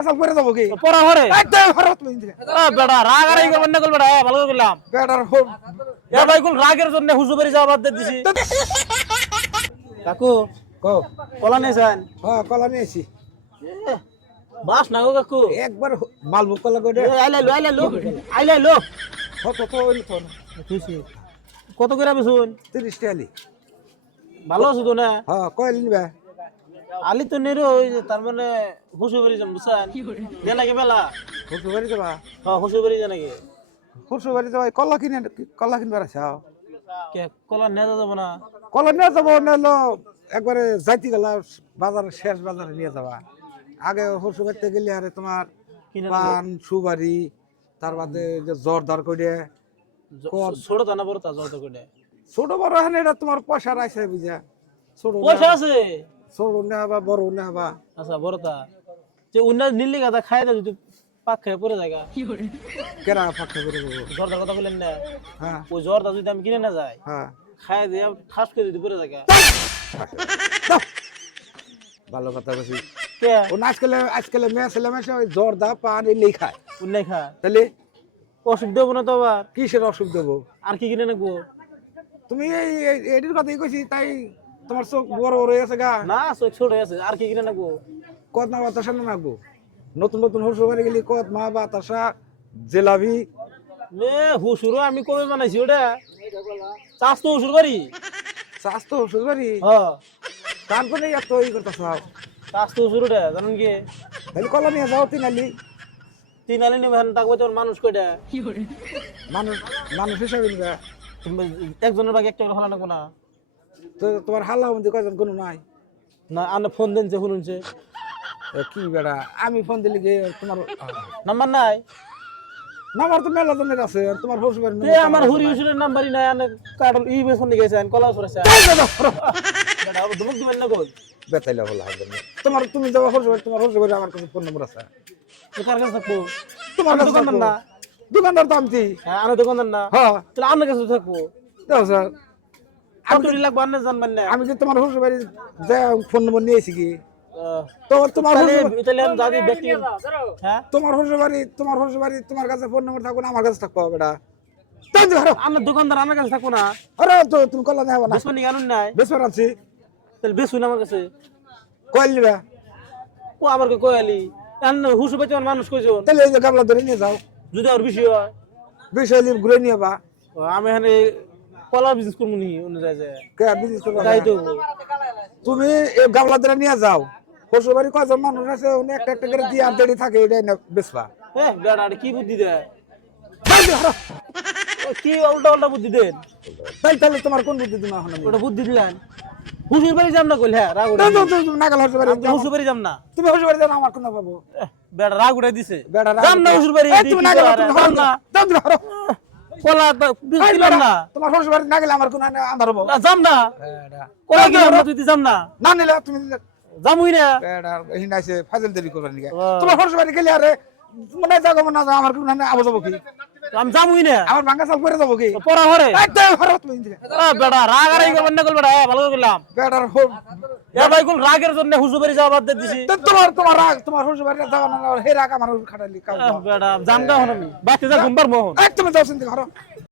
চাল করে যাব কি? পড়া হরে একদম ঘরে তুমি দিকে আ, বেটা রাগ আর এই করবেন না করবে ভালো করে করলাম বেটার হোক এ ভাই কোন রাগের জন্য হুজু যাওয়া বাদ দিছি। কাকু কো কলা নিয়েছেন হ্যাঁ কলা নিয়েছি বাস না গো কাকু। একবার মালবো কলা এ, আইলে লো আইলে লো আইলে লো। কত তো ওই তো খুশি কত করে বেশুন তিরিশ টালি ভালো আছো তো না? হ্যাঁ কয়েল নিবে আলি তো নেরো ওই যে তার মানে যাম বুঝছেন? বেলা? যাবা হ্যাঁ যে নাকি। যাবা কলা কিনে কলা কিনবার হ্যাঁ। কে কলা নিয়ে যাব না? কলা নিয়ে যাব নাহলে একবারে যাইতে গেলা বাজারে শেষ বাজারে নিয়ে যাবা। আগে হুসু বাড়িতে গেলে আরে তোমার পান সুবারি তার বাদে যে জ্বর দার করে। ছোট দানা বড় তা জলটা করে ছোট বড় হেন এটা তোমার পয়সা রাইছে বুঝা। ছোট পয়সা আছে? ছোট হবা বড় নে হবা আচ্ছা যে নীলি গাদা দে যদি পাক খেয়ে পড়ে জায়গা দেবো জ্বরদার কথা না। হ্যাঁ। ওই যদি আমি কিনে না যাই হ্যাঁ। খাই দিয়ে ঠাস করে যদি পড়ে জায়গা ভালো কথা বলছি। কে? ও আজকাল আজকাল মেয়ে ছেলে মেয়ে ওই জ্বর দা পান এলেই খায়। উন্নাই খা তাহলে? অসুখ দেবো না তো আবার। কিসের অসুখ দেবো? আর কি কিনে নেব তুমি এই এই- এটির কথাই কইছি তাই তোমার চোখ বড় বড় হয়ে গেছে গা। না চোখ ছোট হয়ে আছে আর কি কিনে নেব? কত মা বাতাসা না নাগবো নতুন নতুন শ্বশুর বাড়ি গেলি কত মা বাতাসা জেলাভি মে হুসুরো আমি কবে বানাইছি ওটা? চাষ তো হুসুর করি চাষ তো শ্বশুর বাড়ি? হ্যাঁ। তারপরে এত ই করতেছ? চাষ তো হুসুর ওটা জানেন কি? তাহলে কলা নিয়ে যাও তিনালি। তিন আলি নেবেন তাকবে তোর মানুষ কয়টা? মানুষ মানুষ হিসাবে নিবে। একজনের বাকি একটা ফেলা লাগবো না। তো তোমার হাল্লা মধ্যে কয়জন কোনো নাই? না আনে ফোন দেন যে শুনুনছে এ কি বেড়া আমি ফোন দিলি গিয়ে তোমার নাম্বার নাই। নাম্বার তো মেলা জনের আছে আর তোমার বাড়ি এ আমার হুরি হুসুরের নাম্বারই নাই আনে কার্ড ই গেছেন কলা সরেছে ধমক দিবেন না কই? বেতাইলা বলা হবে তোমার তুমি শ্বশুর বাড়ি তোমার বাড়ি আমার কাছে ফোন নম্বর আছে। তো কার কাছে থাকব? তোমার কাছে দোকানদার। না? দোকানদার তো আমি। হ্যাঁ আমি দোকানদার না। হ্যাঁ। তাহলে আপনার কাছে থাকব। দাও স্যার কত লাগবে আনে জানবেন না আমি কি তোমার শ্বশুর বাড়ি যা ফোন নম্বর নিয়েছি কি তোমার হ্যাঁ? তোমার শ্বশুর বাড়ি তোমার শ্বশুর বাড়ি তোমার কাছে ফোন নম্বর থাকব না আমার কাছে থাকব বেটা। তাই তো হারো আমার দোকানদার আমার কাছে থাকব না। আরে তো তুমি কল্লা নেব না। বেসন আনুন নাই। বেসর আনছি। তাহলে বেসুন আমার কাছে। কয়েল নিবে। ও আবার কে কয়ালি হুসু পাইতে আমার মানুষ কইজন তাহলে এই যে গামলা ধরে নিয়ে যাও। যদি আর হয়। বিষয় নিয়ে ঘুরে নিয়ে বা আমি এখানে কলা বিজনেস করব নি অনুযায়ী যে বিজনেস করবা তাই তো তুমি এই গামলা নিয়ে যাও কয়জন মানুষ আছে উনি একটা একটা করে দিয়ে থাকে এটাই না বেসবা হ্যাঁ বেড়া কি বুদ্ধি দেয় কি উল্টা উল্টা বুদ্ধি দেন তাই তাহলে তোমার কোন বুদ্ধি তুমি এখন ওটা বুদ্ধি দিলেন হুসুর বাড়ি যাম না কইল হ্যাঁ রাগ নাগাল শ্বশুর বাড়ি হুসুর বাড়ি যাম না তুমি শ্বশুর বাড়ি যাও আমার কোন পাবো বেড়া রাগ দিছে বেড়া রাগ যাম না হুসুর বাড়ি তুমি নাগাল তুমি না তুমি। কলা দিলাম না। তোমার শ্বশুর বাড়ি না গেলে আমার কোন আন্ধার হব? যাম না। কলা তুই যাম না। না নিলে তুমি নিলে। যামুই না। বেড়া, এই নাইছে ফাজিল দেরি করবার নিকে ও। তোমার শ্বশুর বাড়ি গেলে আরে মনে যাব না আমার কোন আবো যাব কি? আমি যামুই না। আমার ভাঙ্গা চাল করে যাব কি? পড়া হরে একদম হারো তুমি বেড়া রাগ আর করবেন না হ্যাঁ ভালো করে করলাম বেড়ার হোক এ ভাই কোন রাগের জন্য হুসু বাড়ি যাওয়া বাদ দিছি? তোমার তোমার রাগ তোমার শ্বশুর যাওয়া না হে রাগ আমার খাটালি কাউ আহ, বেড়া জাম গা হন আমি বাচ্চা যা ঘুমবার মোহন। একদম যাও চিন্তা করো।